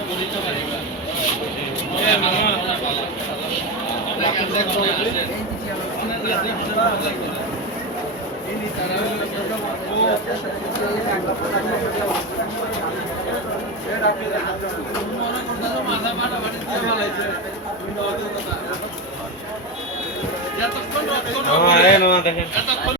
বুড়ি নেই আমার কেন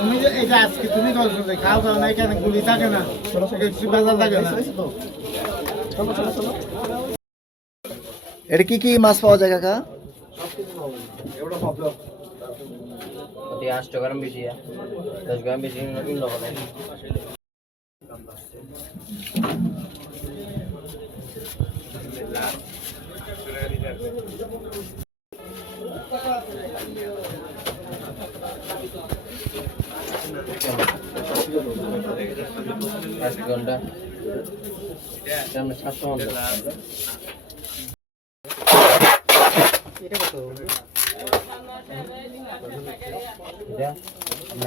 তুমি যেটা করছ মামা তুমি যে এটা আজকে তুমি করছ যে খাও দাও না এখানে গুলি থাকে না একটু বাজার থাকে না? এটা কি কি মাছ পাওয়া যায় কাকা? ওটি আটশো গ্রাম বেশি দশ গ্রাম বেশি নতুন ঘণ্টা। সামনে সাতশো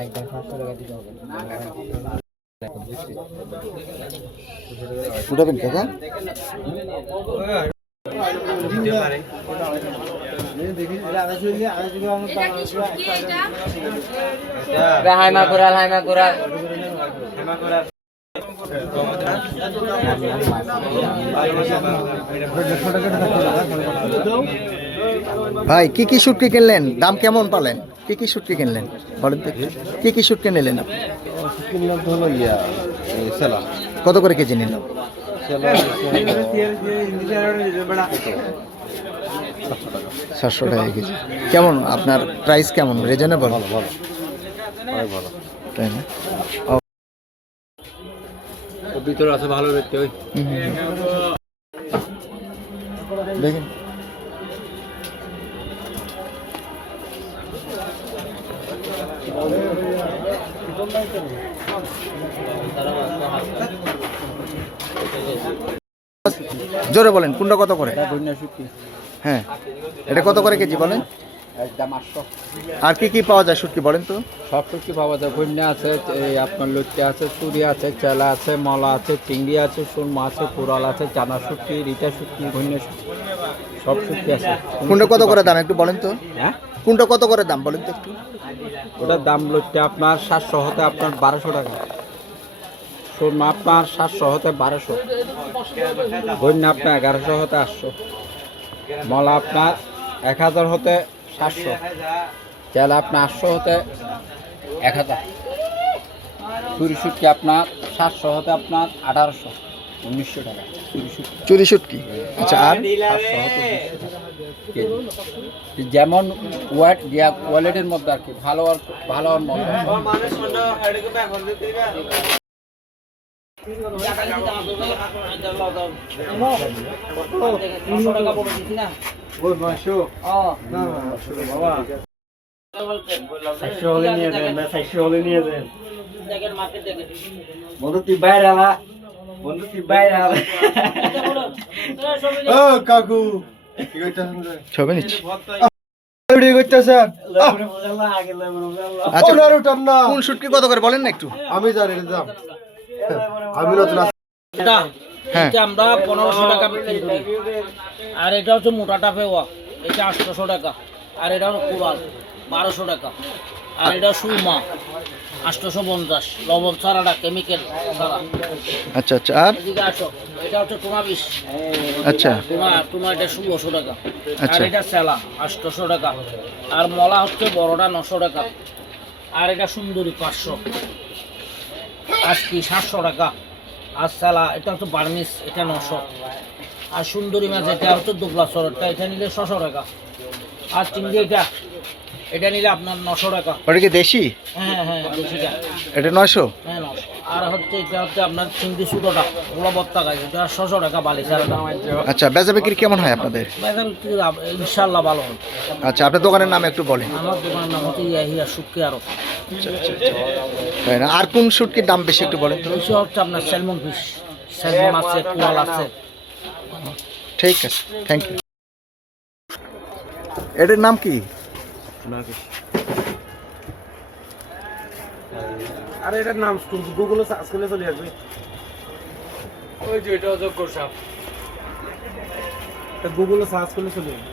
একদম সাতশো টাকা দিতে হবে। উঠাবেন কাকা হাইমা কোরাল হাইমা কোরাল ভাই কি কি শুটকি কিনলেন? দাম কেমন পালেন? কি কি শুটকি কিনলেন? বলেন তো একটু। কি কি শুটকি নিলেন আপনি? কিনলাম তো হলো ইয়া এই সেলা কত করে কেজি নিল সেলা সাতশো টাকা কেজি। কেমন? আপনার প্রাইস কেমন? রিজনেবল ভালো ভালো অনেক ভালো। তাই না? ভিতরে আছে ভালো দেখতে ওই। দেখেন। জোরে বলেন, কোনটা কত করে? হ্যাঁ এটা কত করে কেজি বলেন? একদম আটশো। আর কি কি পাওয়া যায় শুটকি বলেন তো? সব কিছু পাওয়া যায়। ভন্যা আছে এই আপনার লুচি আছে চুরি আছে চেলা আছে মলা আছে চিংড়ি আছে সুরমা আছে কুড়াল আছে চানা শুটকি রিটা শুটকি ভন্যা শুটকি সব শুটকি আছে। কোনটা কত করে দাম একটু বলেন তো? হ্যাঁ? কোনটা কত করে দাম বলেন তো একটু? ওটার দাম লুচি আপনার সাতশো হতে আপনার বারোশো টাকা। সুরমা আপনার সাতশো হতে বারোশো। ভন্যা আপনার এগারোশো হতে আটশো। মলা আপনার এক হাজার হতে সাতশো। চেলা আপনার আটশো হতে এক হাজার। চুরি শুটকি আপনার সাতশো হতে আপনার আঠারোশো উনিশশো টাকা। চুরি শুটকি আচ্ছা আর। যেমন ওয়াট দিয়া কোয়ালিটির মধ্যে আর কি ভালো আর ভালো আর মন্দ বন্ধু তুই বাইরে আলা বন্ধু তুই বাইরে আলা ও কাকু কি কইতাছেন ছবি নিচ্ছি আচ্ছা কোন শুটকি কত করে বলেন না একটু? আমি জানি দাম। আমি নতুন হ্যাঁ। আমরা পনেরোশো টাকা বিক্রি করি। আর এটা হচ্ছে মোটা টাপে এটা আটশোশো টাকা। আর এটা কুড়াল বারোশো টাকা। আর এটা সুরমা আটশোশো পঞ্চাশ। লবণ ছাড়াটা কেমিক্যাল ছাড়া। আচ্ছা আচ্ছা। আর? এদিকে আসো। এটা হচ্ছে তোমা বিষ আচ্ছা। তোমা তোমার এটা ষোলোশো টাকা। আর আচ্ছা। এটা সেলা আটশোশো টাকা। আর মলা হচ্ছে বড়টা নশো টাকা। আর এটা সুন্দরী পাঁচশো। আজকি সাতশো টাকা? আর সালা এটা হচ্ছে বার্মিস এটা নশো। আর সুন্দরী মাছ এটা হচ্ছে দুগলা সরটা এটা নিলে ছশো টাকা। আর চিংড়ি এটা এটা নিলে আপনার নশো টাকা। ওটা কি দেশি? হ্যাঁ হ্যাঁ দেশিটা। এটা নয়শো? হ্যাঁ নশো আর হচ্ছে এটা হচ্ছে আপনার চিংড়ি সুতোটা ওগুলো বত্তা গাছ এটা ছশো টাকা বালি ছাড়াটা আচ্ছা বেচা বিক্রি কেমন হয় আপনাদের? বিক্রি ইনশাল্লাহ ভালো আচ্ছা আপনার দোকানের নাম একটু বলেন। আমার দোকানের নাম হচ্ছে ইয়াহিয়া সুক্কি আরও তাই না? আর কোন শুটকির দাম বেশি একটু বলেন বেশি হচ্ছে আপনার স্যালমন ফিশ স্যালমন আছে কোয়াল আছে। ঠিক আছে থ্যাংক ইউ এটার নাম কি? আরে এটার নাম শুনছি গুগলে সার্চ করলে চলে আসবে। ওই যে এটা অযোগ্য সাপ গুগলে সার্চ করলে চলে আসবে।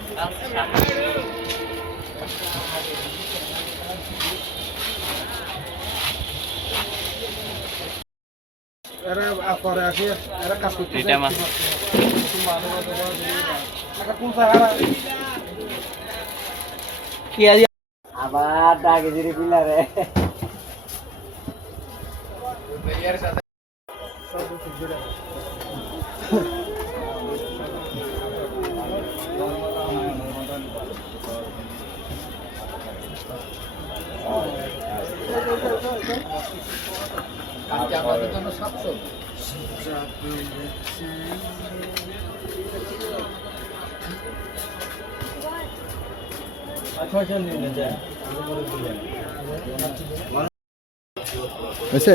এরা পরে আসে আবার ডাকে দিদি পিলারে হয়েছে?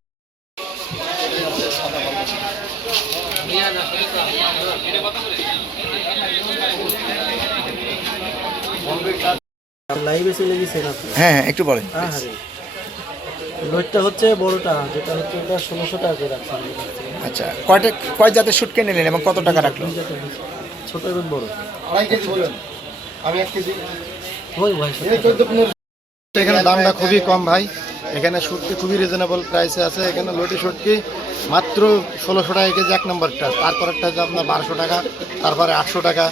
লাইভে চলে গেছেন আপনি? হ্যাঁ হ্যাঁ একটু বলেন লোডটা হচ্ছে বড়টা যেটা হচ্ছে ওটা ষোলোশো টাকা করে রাখছেন আচ্ছা কয়টা কয় জাতের শুটকে নিলেন এবং কত টাকা রাখল? ছোট এবং বড়। আড়াই কেজি বলুন আমি এক কেজি। ওই ভাই চোদ্দ পনেরো। এখানে দামটা খুবই কম ভাই। এখানে শুটকি খুবই রিজনেবল প্রাইসে আছে। এখানে লোটি শুটকি মাত্র ষোলোশো টাকা কেজি এক নম্বরটা তারপরেরটা হচ্ছে আপনার বারোশো টাকা তারপরে আটশো টাকা।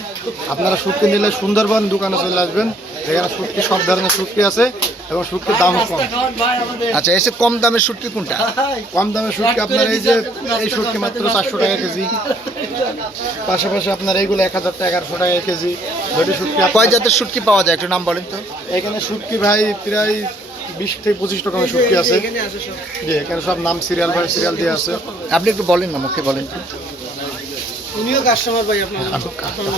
আপনারা শুটকি নিলে সুন্দরবন দোকানে চলে আসবেন এখানে শুটকি সব ধরনের শুটকি আছে এবং শুটকির দাম কম। আচ্ছা এসে কম দামের শুটকি কোনটা? কম দামের শুটকি আপনার এই যে এই শুটকি মাত্র চারশো টাকা কেজি। পাশাপাশি আপনার এইগুলো এক হাজার টাকা এগারোশো টাকা কেজি। লটি শুটকি কয় জাতের শুটকি পাওয়া যায় একটু নাম বলেন তো। এখানে শুটকি ভাই প্রায় বিশ থেকে পঁচিশ রকমের শুটকি আছে। জি এখানে সব নাম সিরিয়াল ভাই সিরিয়াল দিয়ে আছে। আপনি একটু বলেন না মুখে বলেন তো। উনিও কাস্টমার ভাই আপনার মামা